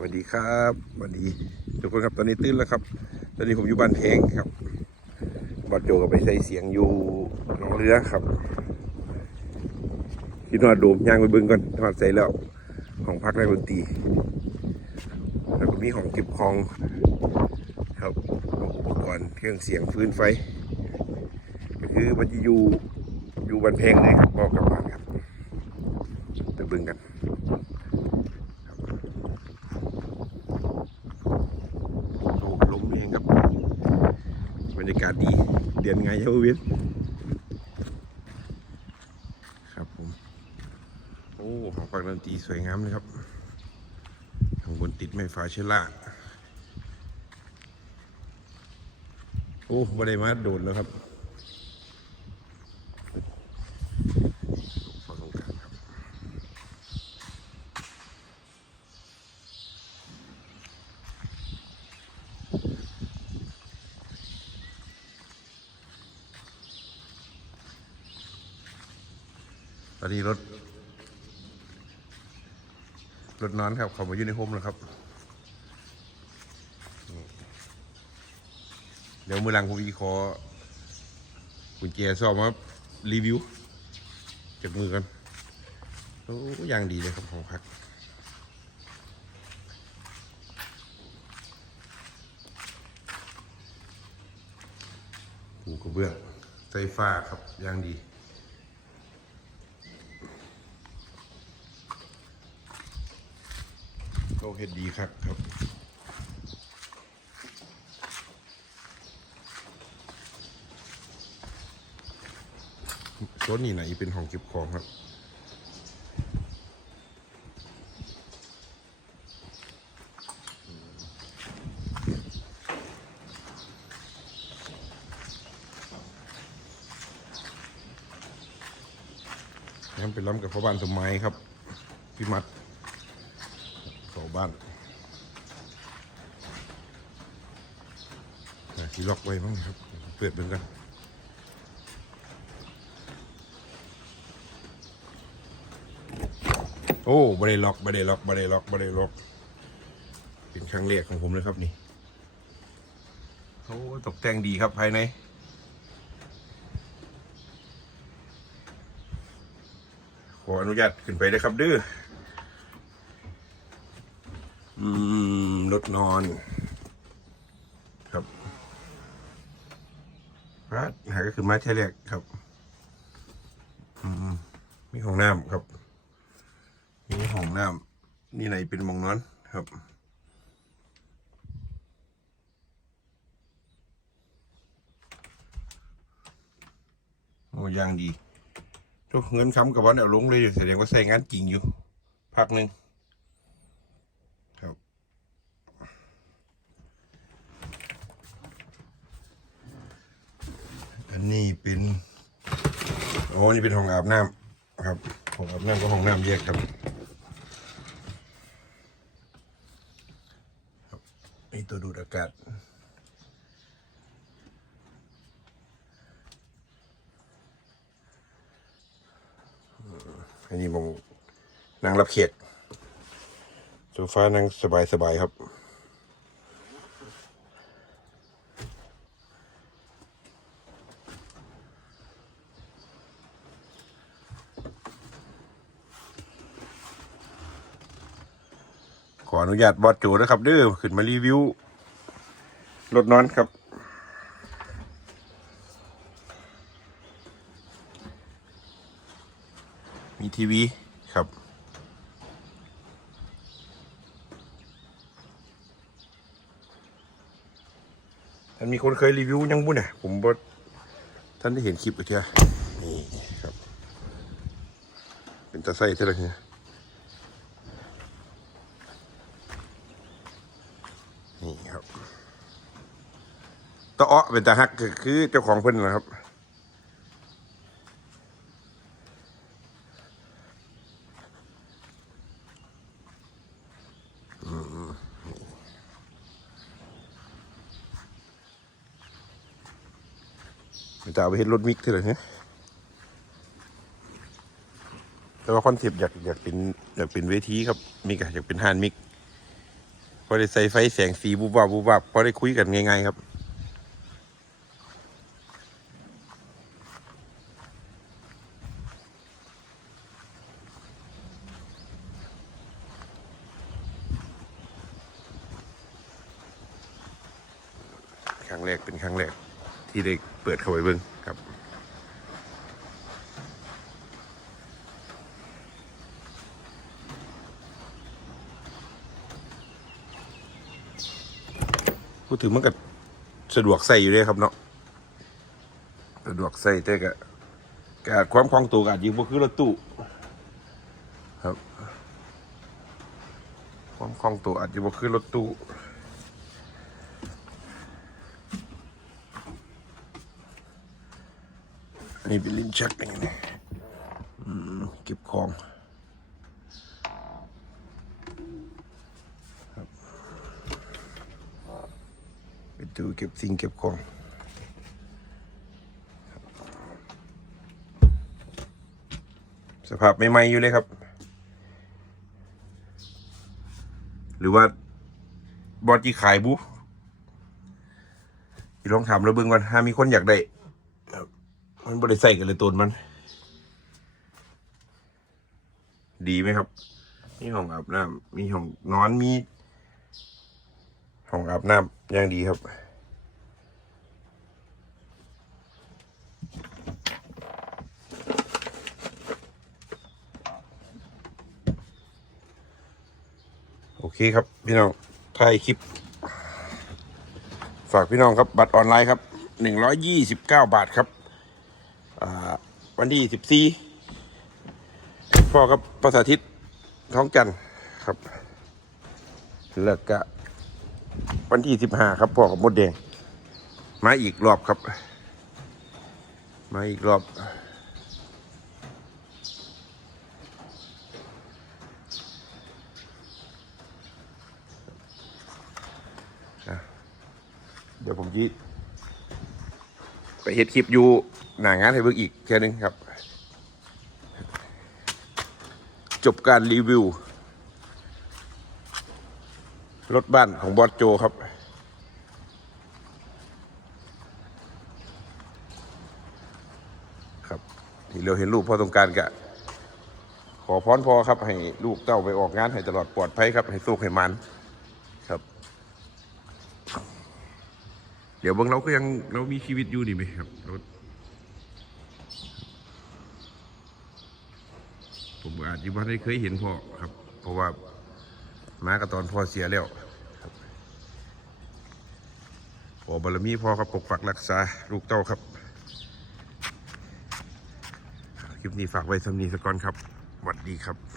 สวัสดีครับสวัสดี ทุกคนครับตอนนี้ตื่นแล้วครับ ตอนนี้ผมอยู่บ้านเพงครับบอดโจก็ไปใส่เสียงอยู่หนองเรือครับคิดว่าโดมย่างไปเบิ้งก่อนทอดใส่แล้วของพักนักดนตรีแล้วก็มีของเก็บของครับอุปกรณ์เครื่องเสียงฟื้นไฟ ก็คือมันจะอยู่อยู่บ้านเพงเลยครับบอกกับบ้านครับไปเบิ้งกัน โอ้ลมเองครับบ รยากาศดี เดือนไงเยาวิทครับผมโอ้ของฟังดนตรีสวยงามเลยครับข้างบนติดไม้ฟ้าเชอล่าโอ้บ่ได้มาโดนแล้วครับฟังสงกรานต์ครับ ตอนนี้รถ รถนอนครับเขามาอยู่ในโฮมแล้วครับ เดี๋ยวมือหลังผมอีขอกุญแจซ่อมมารีวิว จากมือกันโอ้ยางดีเลยครับของพักปูกระเบื้องไฟฟ้าครับยางดี เฮ็ดดีครับครับโซนนี้ไหนเป็นห้องเก็บของครับนั่นเป็นล้ำกับพ่อบ้านสมัยครับ พี่มัด้านที่ล็อกไว้บ้างครับ เปิดเป็นกันโอ้บได้ล็อกบได้ล็อกบได้ล็อกบได้ล็อก เป็นครั้งแรกของผมเลยครับนี่โอ้ตกแต่งดีครับภายในขออนุญาตขึ้นไปเลยครับดื้อ รถนอน ครับรัดหาก็คือมาเทเล็กครับอืมมีห้องน้ำครับมีห้องน้ำนี่ไหนเป็นมองนอนครับโอ้ยังดีทุกเงินคำกับวันเอาลงเลยแสดงว่าใส่งานจริงอยู่ พักหนึ่งครับ อันนี้เป็นโอ้นี่เป็นห้องอาบน้ำครับห้องอาบน้ำกับห้องน้ำแยกครับครับนี่ตัวดูดอากาศอันนี้ผมนั่งรับเขียดโซฟานั่งสบายสบายๆครับ ขออนุญาตบอสโจนะครับ เด้อขึ้นมารีวิวรถนอนครับ มีทีวีครับท่านมีคนเคยรีวิวยังบุ่นเนี่ยผมบอท่านได้เห็นคลิปไปเถอะนี่ครับ เป็นตาไส้เท่าไหร่เนี่ย นี่ครับตะอ้อเป็นตาฮักคือเจ้าของเพิ่นนะครับ จะเอาไปเห็นรถมิกเท่ไหร่เนี่ยแต่ว่าคอนเซปต์อยากอยากเป็นอยากเป็นเวทีครับมิกะอยากเป็นฮานมิก พอได้ใส่ไฟแสงสีบูบวับบูบวับพอได้คุยกันง่ายๆครับครั้งแรกเป็นครั้งแรกที่ได้เปิดเข้าไปเบิ้งครับ พูดถึงมันก็สะดวกใส่อยู่เลยครับเนาะสะดวกใส่แต่ก็กาจความคล่องตัวก็อาจยิ่งบ่คือรถตู้ครับ ความคล่องตัวอาจจะบ่คือรถตู้อันนี้เป็นลิ้นชักอย่างนี้อืมเก็บของครับ เป็นตู้เก็บสิ่งเก็บของสภาพใหม่ๆอยู่เลยครับ หรือว่าบอจีขายบุลองถามแล้วเบิ่งก่อนถ้ามีคนอยากได้มันบริใส่กันเลยตูนมัน ดีไหมครับ มีห้องอาบน้ำมีห้องนอนมี ห้องอาบน้ำอย่างดีครับโอเคครับพี่น้องถ่ายคลิป ฝากพี่น้องครับบัตรออนไลน์ครับหนึ่งร้อยยี่สิบเก้าบาทครับวันที่สิบสี่พ่อครับภาษาทิศท้องจันครับแล้วก็ วันที่สิบห้าครับพ่อกับมดแดง มาอีกรอบครับ มาอีกรอบ เดี๋ยวผมจีไปเฮ็ดคลิปอยู่หน้างานให้เบิ่งอีกแค่นึงครับ จบการรีวิว รถบ้านของบอสโจครับ ครับที่เราเห็นลูกพ่อต้องการกะ ขอพรพอครับ ให้ลูกเต้าไปออกงาน ให้ตลอดปลอดภัยครับ ให้สุขให้มันครับ เดี๋ยวบางเราก็ยังเรามีชีวิตอยู่นี่ไหมครับราผมอาจจะว่ได้เคยเห็นพ่อครับ เพราะว่า มากระตอนพ่อเสียแล้วขอบารมีพ่อครับปกปักรักษาลูกเต้าครับ คลิปนี้ฝากไว้สำนีสก่อนครับสวัสดีครับ